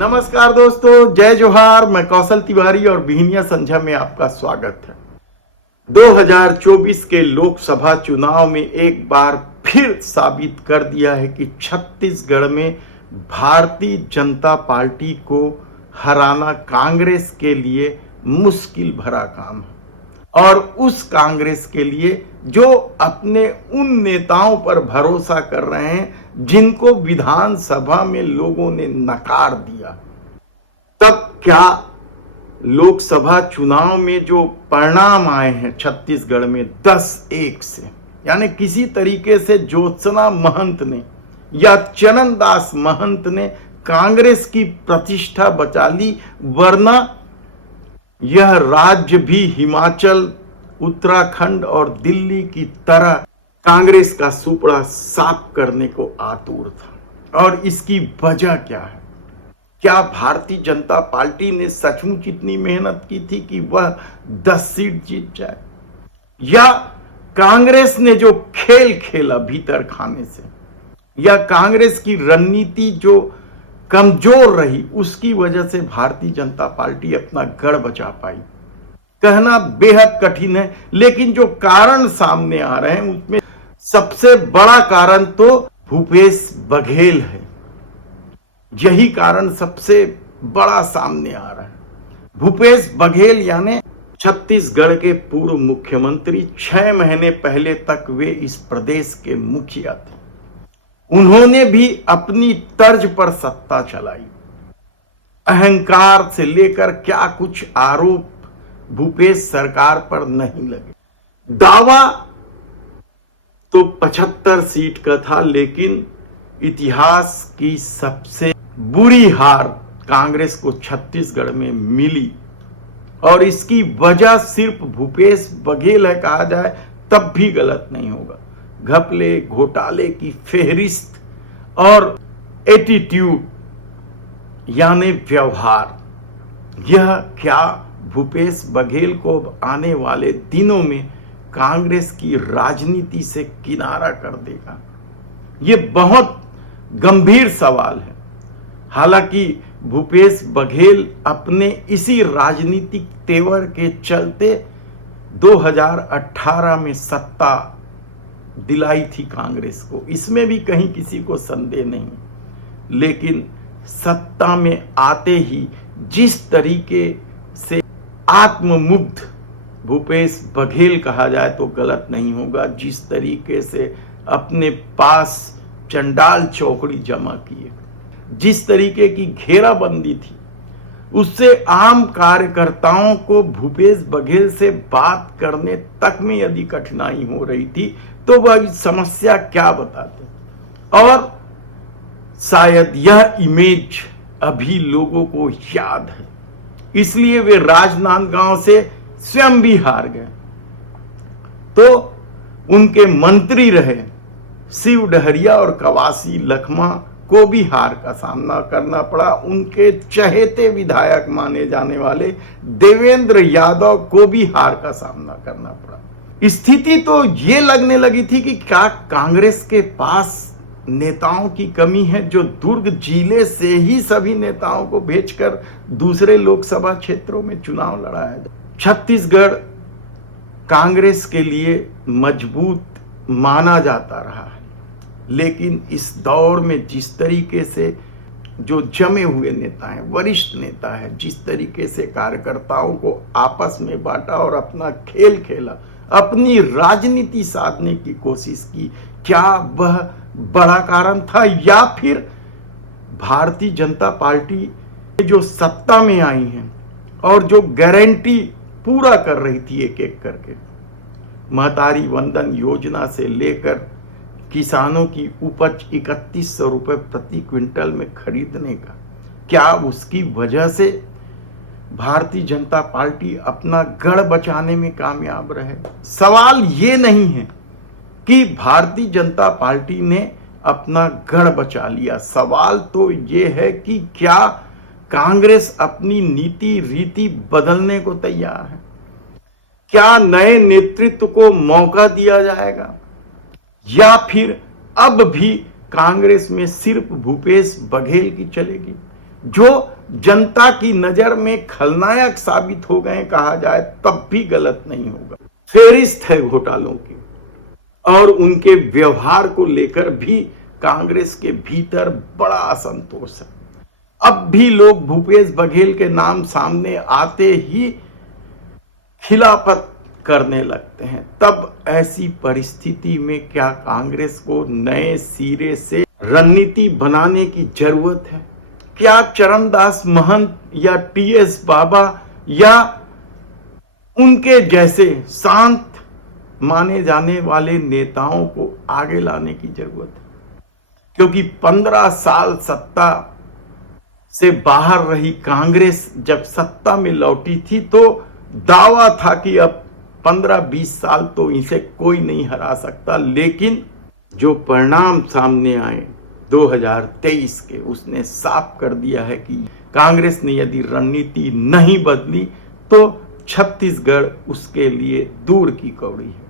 नमस्कार दोस्तों, जय जोहार। मैं कौशल तिवारी और बिहनिया संझा में आपका स्वागत है। 2024 के लोकसभा चुनाव में एक बार फिर साबित कर दिया है कि छत्तीसगढ़ में भारतीय जनता पार्टी को हराना कांग्रेस के लिए मुश्किल भरा काम है। और उस कांग्रेस के लिए जो अपने उन नेताओं पर भरोसा कर रहे हैं जिनको विधानसभा में लोगों ने नकार दिया, तब क्या लोकसभा चुनाव में जो परिणाम आए हैं छत्तीसगढ़ में 10-1 से, यानी किसी तरीके से ज्योत्सना महंत ने या चरणदास महंत ने कांग्रेस की प्रतिष्ठा बचा ली, वरना यह राज्य भी हिमाचल, उत्तराखंड और दिल्ली की तरह कांग्रेस का सुपड़ा साफ करने को आतुर था। और इसकी वजह क्या है? क्या भारतीय जनता पार्टी ने सचमुच इतनी मेहनत की थी कि वह 10 सीट जीत जाए, या कांग्रेस ने जो खेल खेला भीतर खाने से, या कांग्रेस की रणनीति जो कमजोर रही उसकी वजह से भारतीय जनता पार्टी अपना गढ़ बचा पाई? कहना बेहद कठिन है, लेकिन जो कारण सामने आ रहे हैं उसमें सबसे बड़ा कारण तो भूपेश बघेल है। यही कारण सबसे बड़ा सामने आ रहा है। भूपेश बघेल यानी छत्तीसगढ़ के पूर्व मुख्यमंत्री, 6 महीने पहले तक वे इस प्रदेश के मुखिया थे। उन्होंने भी अपनी तर्ज पर सत्ता चलाई। अहंकार से लेकर क्या कुछ आरोप भूपेश सरकार पर नहीं लगे। दावा तो 75 सीट का था, लेकिन इतिहास की सबसे बुरी हार कांग्रेस को छत्तीसगढ़ में मिली, और इसकी वजह सिर्फ भूपेश बघेल है कहा जाए तब भी गलत नहीं होगा। घपले घोटाले की फेहरिस्त और एटीट्यूड यानी व्यवहार, यह क्या भूपेश बघेल को आने वाले दिनों में कांग्रेस की राजनीति से किनारा कर देगा? यह बहुत गंभीर सवाल है। हालांकि भूपेश बघेल अपने इसी राजनीतिक तेवर के चलते 2018 में सत्ता दिलाई थी कांग्रेस को, इसमें भी कहीं किसी को संदेह नहीं। लेकिन सत्ता में आते ही जिस तरीके से आत्ममुग्ध भूपेश बघेल कहा जाए तो गलत नहीं होगा, जिस तरीके से अपने पास चंडाल चौकड़ी जमा किए, जिस तरीके की घेराबंदी थी, उससे आम कार्यकर्ताओं को भूपेश बघेल से बात करने तक में यदि कठिनाई हो रही थी तो वह समस्या क्या बताते। और शायद यह इमेज अभी लोगों को याद है, इसलिए वे राजनांदगांव से स्वयं भी हार गए। तो उनके मंत्री रहे शिव डहरिया और कवासी लखमा को भी हार का सामना करना पड़ा। उनके चहेते विधायक माने जाने वाले देवेंद्र यादव को भी हार का सामना करना पड़ा। स्थिति तो ये लगने लगी थी कि क्या कांग्रेस के पास नेताओं की कमी है जो दुर्ग जिले से ही सभी नेताओं को भेजकर दूसरे लोकसभा क्षेत्रों में चुनाव लड़ाया जाए। छत्तीसगढ़ कांग्रेस के लिए मजबूत माना जाता रहा है, लेकिन इस दौर में जिस तरीके से जो जमे हुए नेता हैं, वरिष्ठ नेता है, जिस तरीके से कार्यकर्ताओं को आपस में बांटा और अपना खेल खेला, अपनी राजनीति साधने की कोशिश की, क्या वह बड़ा कारण था? या फिर भारतीय जनता पार्टी जो सत्ता में आई हैं और जो गारंटी पूरा कर रही थी एक एक करके, महतारी वंदन योजना से लेकर किसानों की उपज 3100 रुपए प्रति क्विंटल में खरीदने का, क्या उसकी वजह से भारतीय जनता पार्टी अपना गढ़ बचाने में कामयाब रहे? सवाल ये नहीं है कि भारतीय जनता पार्टी ने अपना गढ़ बचा लिया, सवाल तो ये है कि क्या कांग्रेस अपनी नीति रीति बदलने को तैयार है? क्या नए नेतृत्व को मौका दिया जाएगा, या फिर अब भी कांग्रेस में सिर्फ भूपेश बघेल की चलेगी? जो जनता की नजर में खलनायक साबित हो गए कहा जाए तब भी गलत नहीं होगा। फेरिस्त है घोटालों की और उनके व्यवहार को लेकर भी कांग्रेस के भीतर बड़ा असंतोष है। अब भी लोग भूपेश बघेल के नाम सामने आते ही खिलाफत करने लगते हैं। तब ऐसी परिस्थिति में क्या कांग्रेस को नए सिरे से रणनीति बनाने की जरूरत है? क्या चरणदास महंत या टीएस बाबा या उनके जैसे शांत माने जाने वाले नेताओं को आगे लाने की जरूरत है? क्योंकि 15 साल सत्ता से बाहर रही कांग्रेस जब सत्ता में लौटी थी तो दावा था कि अब 15-20 साल तो इसे कोई नहीं हरा सकता, लेकिन जो परिणाम सामने आए 2023 के उसने साफ कर दिया है कि कांग्रेस ने यदि रणनीति नहीं बदली तो छत्तीसगढ़ उसके लिए दूर की कौड़ी है।